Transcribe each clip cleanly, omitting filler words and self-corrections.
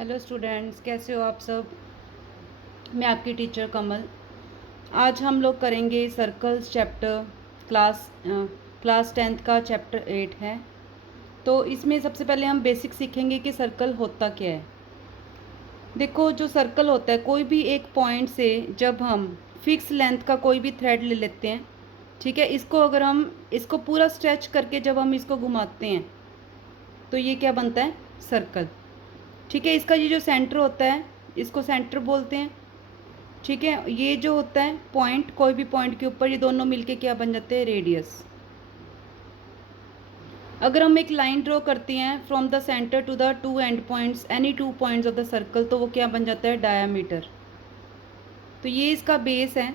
Hello students, कैसे हो आप सब। मैं आपकी टीचर कमल। आज हम लोग करेंगे सर्कल्स चैप्टर। क्लास 10th का चैप्टर 8 है। तो इसमें सबसे पहले हम बेसिक सीखेंगे कि सर्कल होता क्या है। देखो, जो सर्कल होता है, कोई भी एक पॉइंट से जब हम फिक्स लेंथ का कोई भी थ्रेड ले लेते हैं, ठीक है, इसको अगर हम इसको पूरा स्ट्रेच करके जब हम इसको घुमाते हैं तो ये क्या बनता है, सर्कल। ठीक है, इसका ये जो सेंटर होता है इसको सेंटर बोलते हैं। ठीक है, ये जो होता है पॉइंट, कोई भी पॉइंट के ऊपर ये दोनों मिलके क्या बन जाते हैं, रेडियस। अगर हम एक लाइन ड्रॉ करते हैं from the centre to the two end points, any two points of the circle, तो वो क्या बन जाता है, डायामीटर। तो ये इसका बेस है।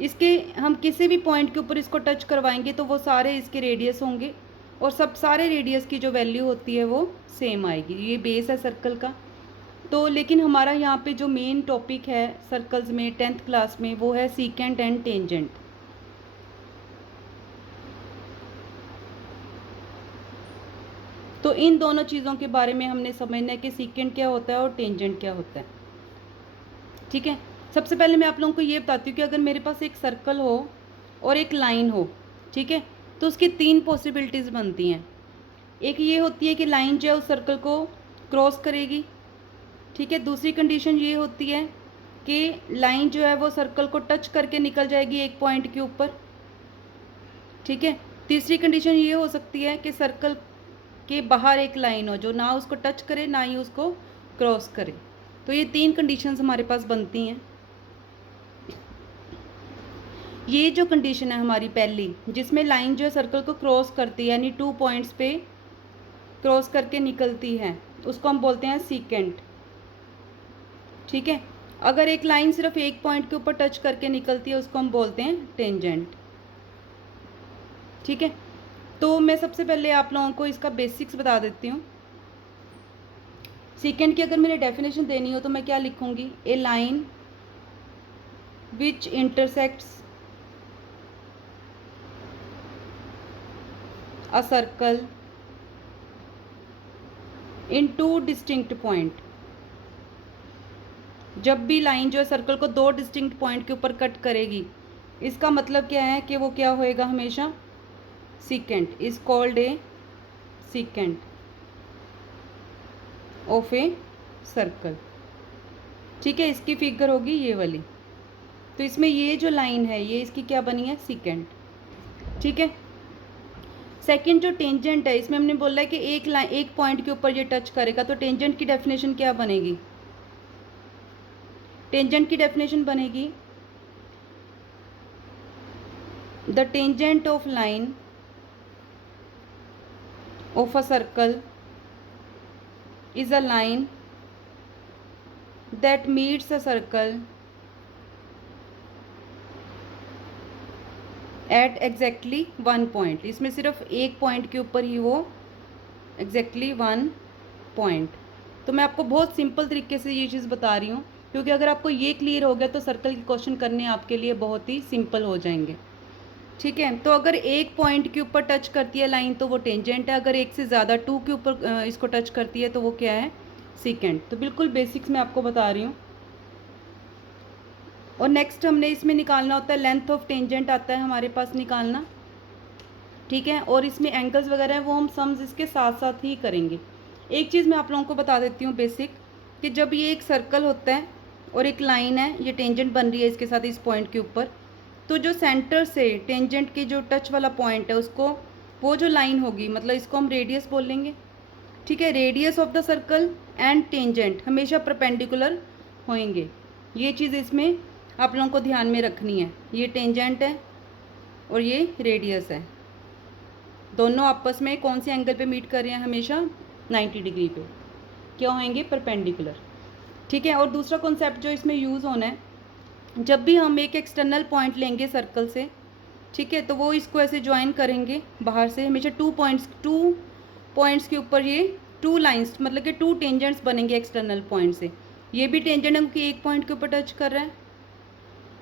इसके हम किसी भी पॉइंट के ऊपर इसको टच करवाएंगे तो वो सारे इसके रेडियस होंगे और सब सारे रेडियस की जो वैल्यू होती है वो सेम आएगी। ये बेस है सर्कल का। तो लेकिन हमारा यहाँ पे जो मेन टॉपिक है सर्कल्स में 10th क्लास में, वो है सीकेंट एंड टेंजेंट। तो इन दोनों चीज़ों के बारे में हमने समझना है कि सीकेंट क्या होता है और टेंजेंट क्या होता है। ठीक है, सबसे पहले मैं आप लोगों को ये बताती हूँ कि अगर मेरे पास एक सर्कल हो और एक लाइन हो, ठीक है, तो उसकी तीन पॉसिबिलिटीज़ बनती हैं। एक ये होती है कि लाइन जो है उस सर्कल को क्रॉस करेगी। ठीक है, दूसरी कंडीशन ये होती है कि लाइन जो है वो सर्कल को टच करके निकल जाएगी एक पॉइंट के ऊपर। ठीक है, तीसरी कंडीशन ये हो सकती है कि सर्कल के बाहर एक लाइन हो जो ना उसको टच करे ना ही उसको क्रॉस करे। तो ये तीन कंडीशंस हमारे पास बनती हैं। ये जो कंडीशन है हमारी पहली, जिसमें लाइन जो है सर्कल को क्रॉस करती है, यानी टू पॉइंट्स पे क्रॉस करके निकलती है, उसको हम बोलते हैं सीकेंट। ठीक है, अगर एक लाइन सिर्फ एक पॉइंट के ऊपर टच करके निकलती है उसको हम बोलते हैं टेंजेंट। ठीक है, तो मैं सबसे पहले आप लोगों को इसका बेसिक्स बता देती हूँ। सीकेंट की अगर मैंने डेफिनेशन देनी हो तो मैं क्या लिखूँगी, a line which intersects a circle in two distinct point. जब भी लाइन जो है सर्कल को दो डिस्टिंक्ट पॉइंट के ऊपर कट करेगी, इसका मतलब क्या है कि वो क्या होएगा, हमेशा secant is called a secant of a circle. ठीक है, इसकी फिगर होगी ये वाली। तो इसमें ये जो लाइन है ये इसकी क्या बनी है, सीकेंट। ठीक है, सेकंड जो टेंजेंट है, इसमें हमने बोला है कि एक लाइन एक पॉइंट के ऊपर ये टच करेगा, तो टेंजेंट की डेफिनेशन क्या बनेगी, टेंजेंट की डेफिनेशन बनेगी the tangent of line of a circle is a line that meets a circle at exactly one point। इसमें सिर्फ एक पॉइंट के ऊपर ही वो exactly one point। तो मैं आपको बहुत सिंपल तरीके से ये चीज़ बता रही हूँ, क्योंकि अगर आपको ये क्लियर हो गया तो सर्कल के क्वेश्चन करने आपके लिए बहुत ही सिंपल हो जाएंगे। ठीक है, तो अगर एक पॉइंट के ऊपर टच करती है लाइन तो वो टेंजेंट है, अगर एक से ज़्यादा टू के ऊपर इसको टच करती है तो वो क्या है, सीकेंट। तो बिल्कुल बेसिक्स में आपको बता रही हूँ। और नेक्स्ट हमने इसमें निकालना होता है लेंथ ऑफ टेंजेंट, आता है हमारे पास निकालना। ठीक है, और इसमें एंगल्स वगैरह है वो हम सम्स इसके साथ साथ ही करेंगे। एक चीज़ मैं आप लोगों को बता देती हूँ बेसिक, कि जब ये एक सर्कल होता है और एक लाइन है, ये टेंजेंट बन रही है इसके साथ इस पॉइंट के ऊपर, तो जो सेंटर से टेंजेंट के जो टच वाला पॉइंट है उसको, वो जो लाइन होगी, मतलब इसको हम रेडियस बोल लेंगे। ठीक है, radius of the circle and tangent हमेशा परपेंडिकुलर होंगे। ये चीज़ इसमें आप लोगों को ध्यान में रखनी है। ये टेंजेंट है और ये रेडियस है, दोनों आपस में कौन से एंगल पे मीट कर रहे हैं, हमेशा 90 डिग्री पे क्या होंगे, परपेंडिकुलर। ठीक है, और दूसरा कॉन्सेप्ट जो इसमें यूज़ होना है, जब भी हम एक एक्सटर्नल पॉइंट लेंगे सर्कल से, ठीक है, तो वो इसको ऐसे ज्वाइन करेंगे बाहर से, हमेशा टू पॉइंट्स के ऊपर ये टू लाइंस, मतलब कि टू टेंजेंट्स बनेंगे एक्सटर्नल पॉइंट से। ये भी टेंजेंट है क्योंकि एक पॉइंट के ऊपर टच कर रहा है,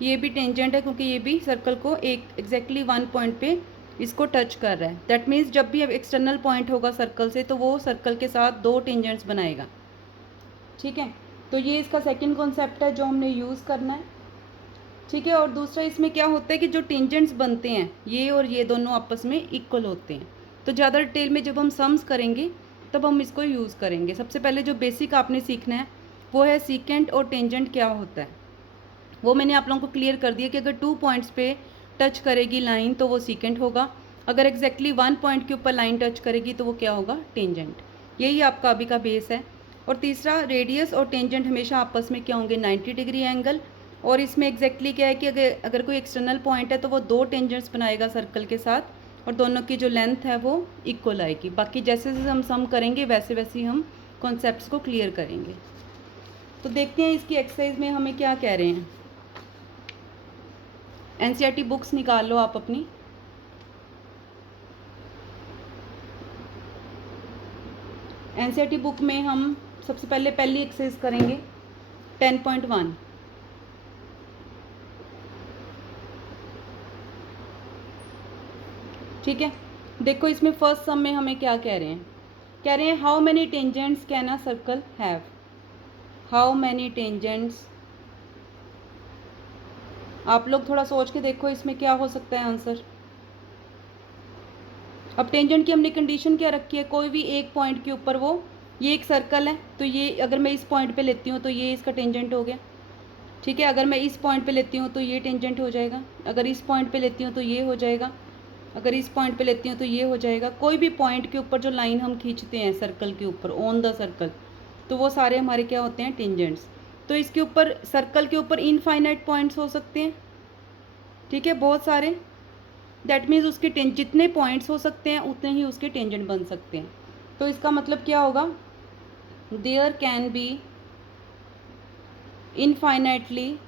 ये भी टेंजेंट है क्योंकि ये भी सर्कल को एक एग्जैक्टली वन पॉइंट पे इसको टच कर रहा है। दैट मीन्स जब भी एक्सटर्नल पॉइंट होगा सर्कल से तो वो सर्कल के साथ दो टेंजेंट्स बनाएगा। ठीक है, तो ये इसका सेकंड कॉन्सेप्ट है जो हमने यूज़ करना है। ठीक है, और दूसरा इसमें क्या होता है कि जो टेंजेंट्स बनते हैं ये और ये दोनों आपस में इक्वल होते हैं। तो ज़्यादा डिटेल में जब हम सम्स करेंगे तब हम इसको यूज़ करेंगे। सबसे पहले जो बेसिक आपने सीखना है वो है सीकेंट और टेंजेंट क्या होता है। वो मैंने आप लोगों को क्लियर कर दिया कि अगर 2 पॉइंट्स पे टच करेगी लाइन तो वो सीकेंट होगा, अगर एग्जैक्टली 1 पॉइंट के ऊपर लाइन टच करेगी तो वो क्या होगा, टेंजेंट। यही आपका अभी का बेस है। और तीसरा, रेडियस और टेंजेंट हमेशा आपस में क्या होंगे, 90 डिग्री एंगल। और इसमें एग्जैक्टली क्या है कि अगर कोई एक्सटर्नल पॉइंट है तो वो 2 टेंजेंट्स बनाएगा सर्कल के साथ और दोनों की जो लेंथ है वो इक्वल आएगी। बाकी जैसे जैसे हम सम करेंगे वैसे वैसे ही हम कॉन्सेप्ट्स को क्लियर करेंगे। तो देखते हैं इसकी एक्सरसाइज में हमें क्या कह रहे हैं। एनसीईआरटी बुक्स निकाल लो आप अपनी। एनसीईआरटी बुक में हम सबसे पहले पहली एक्सरसाइज करेंगे 10.1। ठीक है, देखो इसमें फर्स्ट सम में हमें क्या कह रहे हैं। कह रहे हैं how many tangents can a circle have. How many tangents, आप लोग थोड़ा सोच के देखो इसमें क्या हो सकता है आंसर। अब टेंजेंट की हमने कंडीशन क्या रखी है, कोई भी एक पॉइंट के ऊपर वो, ये एक सर्कल है तो ये अगर मैं इस पॉइंट पे लेती हूँ तो ये इसका टेंजेंट हो गया। ठीक है, अगर मैं इस पॉइंट पे लेती हूँ तो ये टेंजेंट हो जाएगा, अगर इस पॉइंट पे लेती हूँ तो ये हो जाएगा, अगर इस पॉइंट पे लेती हूँ तो ये हो जाएगा। कोई भी पॉइंट के ऊपर जो लाइन हम खींचते हैं सर्कल के ऊपर ऑन द सर्कल, तो वो सारे हमारे क्या होते हैं, टेंजेंट्स। तो इसके ऊपर सर्कल के ऊपर इनफाइनाइट पॉइंट्स हो सकते हैं। ठीक है, बहुत सारे। दैट मीन्स उसके जितने पॉइंट्स हो सकते हैं उतने ही उसके टेंजेंट बन सकते हैं। तो इसका मतलब क्या होगा, there can be infinitely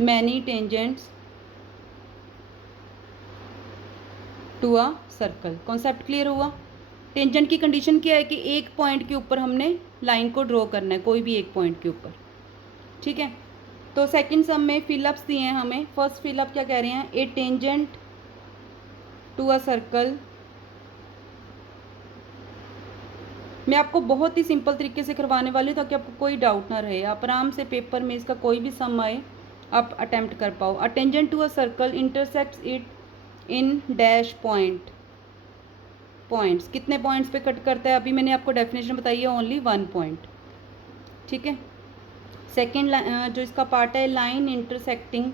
many tangents to a circle. Concept clear हुआ। टेंजेंट की कंडीशन क्या है कि एक पॉइंट के ऊपर हमने लाइन को ड्रॉ करना है, कोई भी एक पॉइंट के ऊपर। ठीक है, तो सेकंड सम में फिलअप्स दिए हैं हमें। फर्स्ट फिलअप क्या कह रहे हैं, a tangent to a circle. मैं आपको बहुत ही सिंपल तरीके से करवाने वाली हूँ ताकि आपको कोई डाउट ना रहे, आप आराम से पेपर में इसका कोई भी सम आए आप अटेम्प्ट कर पाओ। A tangent to a circle intersects it in dash point. Points कितने पॉइंट्स पे कट करता है, अभी मैंने आपको डेफिनेशन बताई है, ओनली 1 पॉइंट। ठीक है, सेकेंड जो इसका पार्ट है, line intersecting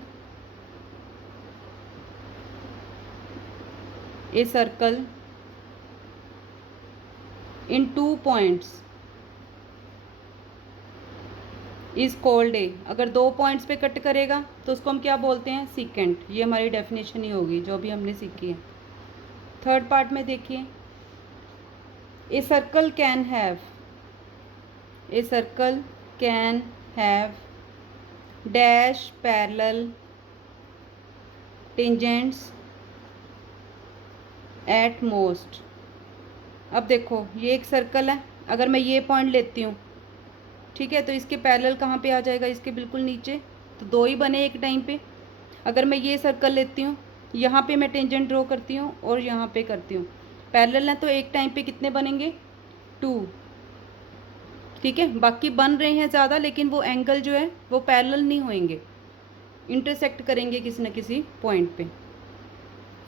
a circle in 2 points is called a. अगर 2 पॉइंट्स पे कट करेगा तो उसको हम क्या बोलते हैं, सीकेंट। ये हमारी डेफिनेशन ही होगी जो भी हमने सीखी है। थर्ड पार्ट में देखिए, a circle can have, a circle can have dash parallel tangents at most. अब देखो ये एक सर्कल है, अगर मैं ये पॉइंट लेती हूँ, ठीक है, तो इसके पैरेलल कहाँ पे आ जाएगा, इसके बिल्कुल नीचे। तो 2 ही बने एक टाइम पे। अगर मैं ये सर्कल लेती हूँ, यहाँ पे मैं टेंजेंट ड्रॉ करती हूँ और यहाँ पे करती हूँ, पैरेलल है तो एक टाइम पे कितने बनेंगे, 2। ठीक है, बाकी बन रहे हैं ज़्यादा लेकिन वो एंगल जो है वो पैरेलल नहीं होंगे, इंटरसेक्ट करेंगे किसी न किसी पॉइंट पे।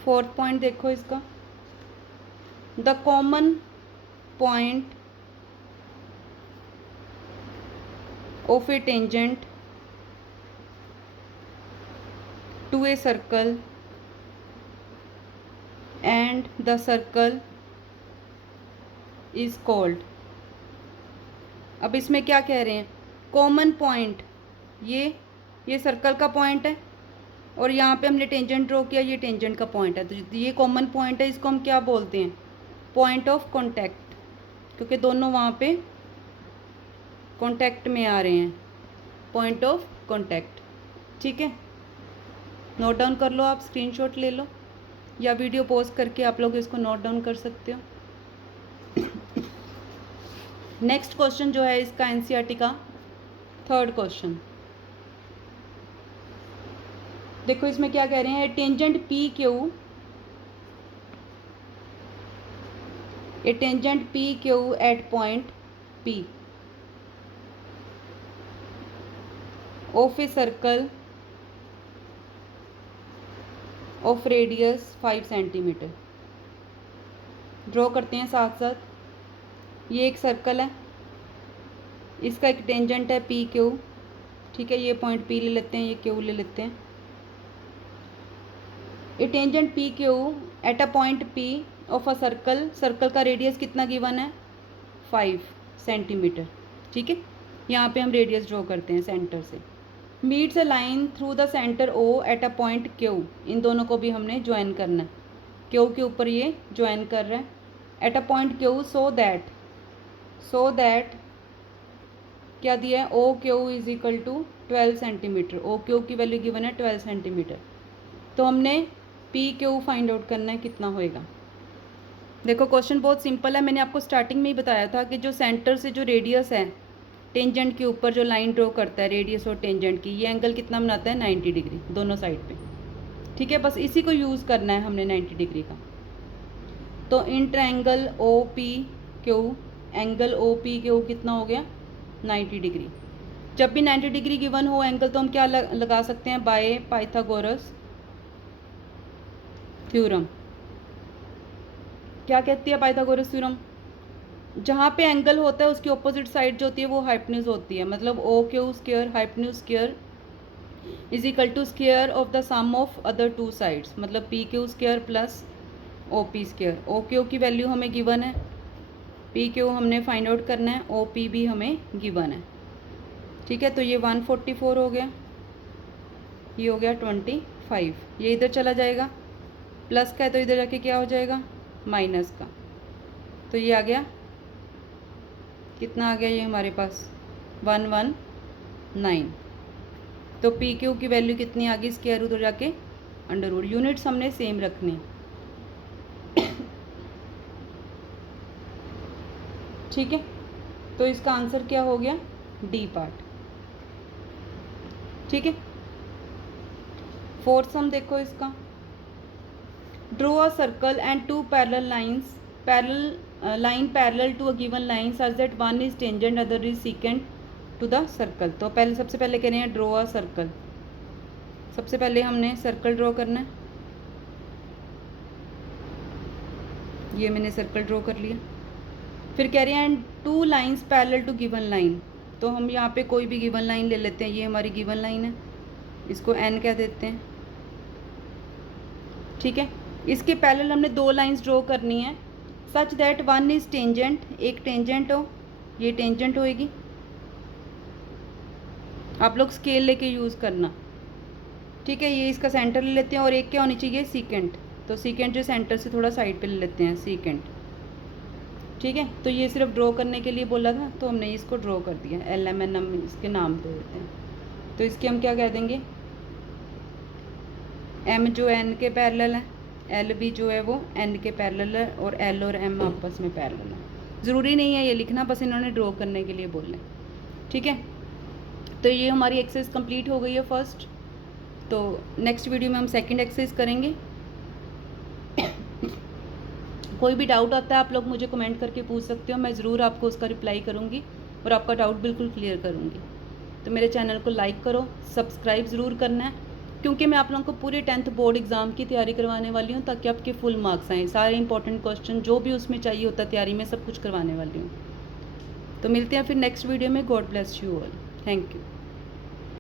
फोर्थ पॉइंट देखो इसका, the common point of a tangent to a circle and the circle is called। अब इसमें क्या कह रहे हैं, कॉमन पॉइंट, ये सर्कल का पॉइंट है और यहाँ पे हमने टेंजेंट ड्रॉ किया, ये टेंजेंट का पॉइंट है, तो ये कॉमन पॉइंट है, इसको हम क्या बोलते हैं, पॉइंट ऑफ कॉन्टैक्ट, क्योंकि दोनों वहाँ पे कॉन्टैक्ट में आ रहे हैं, पॉइंट ऑफ कॉन्टैक्ट। ठीक है, नोट डाउन कर लो, आप स्क्रीनशॉट ले लो या वीडियो पॉज करके आप लोग इसको नोट डाउन कर सकते हो। नेक्स्ट क्वेश्चन जो है इसका एनसीईआरटी का थर्ड क्वेश्चन, देखो इसमें क्या कह रहे हैं, tangent P Q, a tangent P Q at point P of a circle of radius 5 centimetre. Draw करते हैं साथ साथ। ये एक सर्कल है, इसका एक टेंजेंट है पी क्यू, ठीक है। ये पॉइंट पी ले लेते हैं, ये क्यू ले लेते हैं। A tangent P Q at a point P of a circle, circle का रेडियस कितना गिवन है 5 सेंटीमीटर, ठीक है। यहाँ पे हम रेडियस ड्रॉ करते हैं सेंटर से। Meets a line through the centre O at a point Q, इन दोनों को भी हमने ज्वाइन करना है। क्यू के ऊपर ये ज्वाइन कर रहे हैं at a point Q, so that क्या दिया है, O Q is equal to 12 centimetre. O Q की वैल्यू गिवन है 12 सेंटीमीटर। तो हमने पी क्यू फाइंड आउट करना है, कितना होएगा। देखो क्वेश्चन बहुत सिंपल है, मैंने आपको स्टार्टिंग में ही बताया था कि जो सेंटर से जो रेडियस है टेंजेंट के ऊपर जो लाइन ड्रॉ करता है रेडियस और टेंजेंट की, ये एंगल कितना बनाता है 90 डिग्री दोनों साइड पे, ठीक है। बस इसी को यूज़ करना है हमने 90 डिग्री का। तो in triangle O P Q, angle O P Q कितना हो गया 90 डिग्री। जब भी 90 डिग्री गिवन हो एंगल तो हम क्या लगा सकते हैं, बाय पाइथागोरस थ्योरम। क्या कहती है पाइथागोरस थ्योरम, जहाँ पे एंगल होता है उसकी ऑपोजिट साइड जो होती है वो हाइपोटेन्यूज होती है। मतलब O Q square hypotenuse square is equal to square of the sum of other two sides, मतलब P Q square plus O P square. O Q की वैल्यू हमें गिवन है, पी क्यू हमने फाइंड आउट करना है, O P भी हमें given है, ठीक है। तो ये 144 हो गया, ये हो गया 25, ये इधर चला जाएगा, प्लस का है तो इधर जाके क्या हो जाएगा माइनस का। तो ये आ गया, कितना आ गया ये हमारे पास 119। तो पी क्यू की वैल्यू कितनी आ गई, स्क्वायर रूट हो जाके अंडर रूट। यूनिट्स हमने सेम रखने, ठीक है। तो इसका आंसर क्या हो गया, डी पार्ट, ठीक है। फोर्थ सम देखो इसका, draw a circle and two parallel lines, line parallel to a given line such that one is tangent other is secant to the circle। तो पहले सबसे पहले कह रहे हैं ड्रॉ अ सर्कल। सबसे पहले हमने सर्कल ड्रॉ करना है, ये मैंने सर्कल ड्रॉ कर लिया। फिर कह रहे हैं two lines parallel to given line, तो हम यहाँ पे कोई भी गिवन लाइन ले लेते हैं। ये हमारी गिवन लाइन है, इसको एन कह देते हैं, ठीक है। इसके पैरेलल हमने दो लाइंस ड्रॉ करनी है such that one is tangent, एक टेंजेंट हो, ये टेंजेंट होएगी। आप लोग स्केल लेके यूज़ करना, ठीक है। ये इसका सेंटर ले लेते हैं और एक क्या होनी चाहिए सीकेंट, तो सीकेंट जो सेंटर से थोड़ा साइड पे ले लेते हैं सीकेंट, ठीक है। तो ये सिर्फ ड्रॉ करने के लिए बोला था तो हमने इसको ड्रॉ कर दिया, LMN हम इसके नाम दे देते हैं। तो इसके हम क्या कह देंगे, M जो N के पैरेलल है, एल भी जो है वो एन के पैरेलल है, और एल और एम आपस में पैरेलल है। ज़रूरी नहीं है ये लिखना, बस इन्होंने ड्रॉ करने के लिए बोले, ठीक है। तो ये हमारी एक्सरसाइज कंप्लीट हो गई है फर्स्ट। तो नेक्स्ट वीडियो में हम सेकंड एक्सरसाइज करेंगे। कोई भी डाउट आता है आप लोग मुझे कमेंट करके पूछ सकते हो, मैं ज़रूर आपको उसका रिप्लाई करूँगी और आपका डाउट बिल्कुल क्लियर करूँगी। तो मेरे चैनल को लाइक करो, सब्सक्राइब ज़रूर करना है, क्योंकि मैं आप लोगों को पूरे 10th बोर्ड एग्ज़ाम की तैयारी करवाने वाली हूँ, ताकि आपके फुल मार्क्स आएँ। सारे इंपॉर्टेंट क्वेश्चन जो भी उसमें चाहिए होता है तैयारी में, सब कुछ करवाने वाली हूँ। तो मिलते हैं फिर नेक्स्ट वीडियो में। God bless you all, thank you.